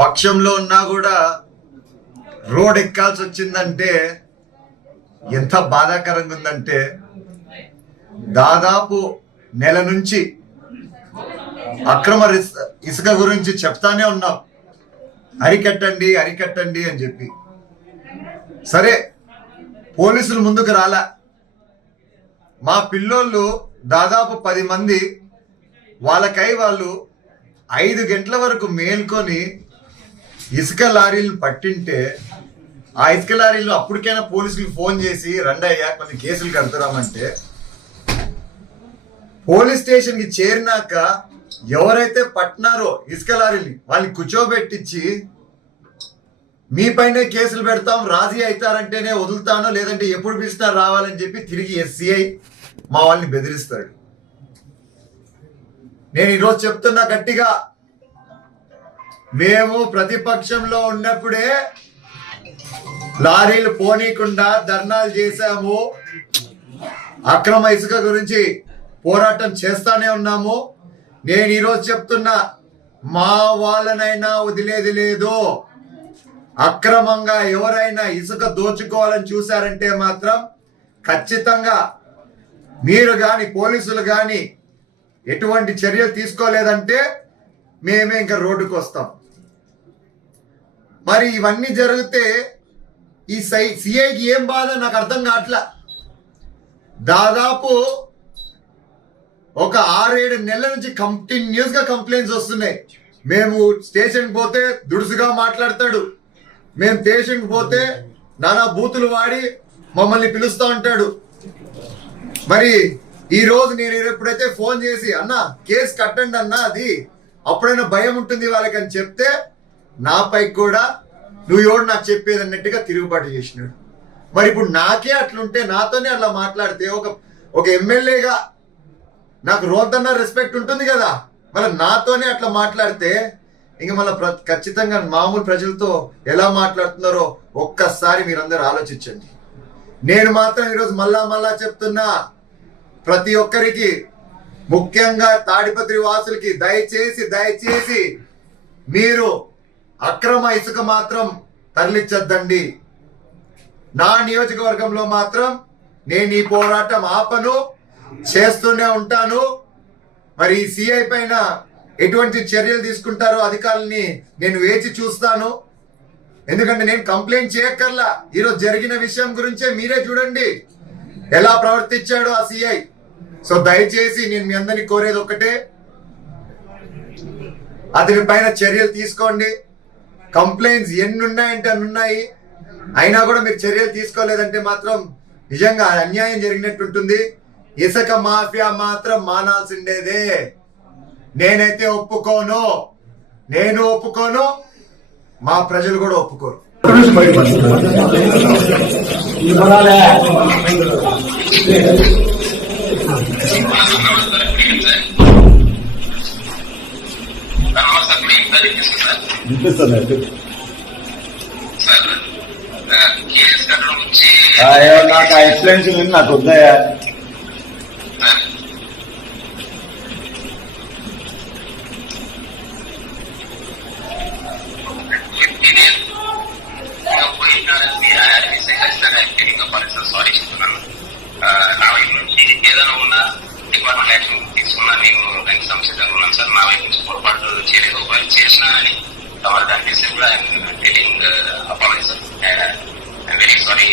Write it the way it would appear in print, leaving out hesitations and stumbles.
పక్షంలో ఉన్నా కూడా రోడ్ ఎక్కాల్సి వచ్చిందంటే ఎంత బాధాకరంగా ఉందంటే, దాదాపు నెల నుంచి అక్రమ ఇసుక గురించి చెప్తానే ఉన్నాం, అరికట్టండి అరికట్టండి అని చెప్పి. సరే, పోలీసులు ముందుకు రాలా. మా పిల్లోళ్ళు దాదాపు 10 మంది, వాళ్ళకై వాళ్ళు 5 గంటల వరకు మేల్కొని ఇసుక లారీలు పట్టింటే, ఆ ఇసుక లారీలు అప్పటికైనా పోలీసులకు ఫోన్ చేసి రండి అయ్యా కొన్ని కేసులు కడుతున్నామంటే, పోలీస్ స్టేషన్కి చేరినాక ఎవరైతే పట్టినారో ఇసుక లారీని వాళ్ళని కూర్చోబెట్టించి మీ పైనే కేసులు పెడతాం, రాజీ అవుతారంటేనే వదులుతాను, లేదంటే ఎప్పుడు పిలిచినా రావాలని చెప్పి తిరిగి ఎస్సీఐ మా వాళ్ళని బెదిరిస్తాడు. నేను ఈరోజు చెప్తున్నా గట్టిగా, మేము ప్రతిపక్షంలో ఉన్నప్పుడే లారీలు పోనీకుండా ధర్నాలు చేశాము, అక్రమ ఇసుక గురించి పోరాటం చేస్తానే ఉన్నాము. నేను ఈరోజు చెప్తున్నా, మా వాళ్ళనైనా వదిలేది లేదు. అక్రమంగా ఎవరైనా ఇసుక దోచుకోవాలని చూశారంటే మాత్రం ఖచ్చితంగా మీరు కానీ పోలీసులు కానీ ఎటువంటి చర్యలు తీసుకోలేదంటే మేమే ఇంకా రోడ్డుకు వస్తాం. మరి ఇవన్నీ జరిగితే ఈ సిఐకి ఏం బాధ నాకు అర్థం కావట్లా. దాదాపు ఒక 6-7 నెలల నుంచి కంటిన్యూస్ గా కంప్లైంట్స్ వస్తున్నాయి. మేము స్టేషన్కి పోతే దుడుసుగా మాట్లాడతాడు, మేము స్టేషన్కి పోతే నానా బూతులు వాడి మమ్మల్ని పిలుస్తూ ఉంటాడు. మరి ఈ రోజు నేను ఎప్పుడైతే ఫోన్ చేసి అన్న కేసు కట్టండి అన్న, అది అప్పుడైనా భయం ఉంటుంది వాళ్ళకి అని చెప్తే, నాపై కూడా నువ్వు ఎవడు నాకు చెప్పేది అన్నట్టుగా తిరుగుబాటు చేసినాడు. మరి ఇప్పుడు నాకే అట్లుంటే, నాతోనే అట్లా మాట్లాడితే, ఒక ఎమ్మెల్యేగా నాకు రోద్దన్న రెస్పెక్ట్ ఉంటుంది కదా, మళ్ళీ నాతోనే అట్లా మాట్లాడితే ఇంక మళ్ళీ ఖచ్చితంగా మామూలు ప్రజలతో ఎలా మాట్లాడుతున్నారో ఒక్కసారి మీరందరూ ఆలోచించండి. నేను మాత్రం ఈరోజు మళ్ళా చెప్తున్నా, ప్రతి ఒక్కరికి, ముఖ్యంగా తాడిపత్రి వాసులకి దయచేసి మీరు అక్రమ ఇసుక మాత్రం తరలించద్దండి. నా నియోజకవర్గంలో మాత్రం నేను ఈ పోరాటం ఆపను, చేస్తూనే ఉంటాను. మరి ఈ సిఐ పైన ఎటువంటి చర్యలు తీసుకుంటారో అధికారులని నేను వేచి చూస్తాను. ఎందుకంటే నేను కంప్లైంట్ చేయక్కర్లా, ఈరోజు జరిగిన విషయం గురించే మీరే చూడండి ఎలా ప్రవర్తించాడు ఆ సిఐ. సో దయచేసి నేను మీ అందరినీ కోరేది ఒక్కటే, అతని పైన చర్యలు తీసుకోండి. కంప్లైంట్స్ ఎన్ని ఉన్నాయంటే అన్ని ఉన్నాయి, అయినా కూడా మీరు చర్యలు తీసుకోలేదంటే మాత్రం నిజంగా అన్యాయం జరిగినట్టు ఉంటుంది. ఇసుక మాఫియా మాత్రం మానాల్సిండేదే. నేనైతే ఒప్పుకోను, నేను ఒప్పుకోను, మా ప్రజలు కూడా ఒప్పుకోరు. నాకు ఎక్స్ప్లెయిన్ నాకు వద్దాయా? సారీ చెప్తున్నాను. నా వైపు నుంచి ఏదైనా ఉన్నా డిపార్ట్మెంట్ యాక్షన్ తీసుకున్నా నేను దానికి సంసిద్ధంగా ఉన్నాను సార్. నా వైపు నుంచి పొరపాటు చేయలేదు, ఒకవేళ చేసినా అని తమ దానికి కూడా apology sir. I'm very sorry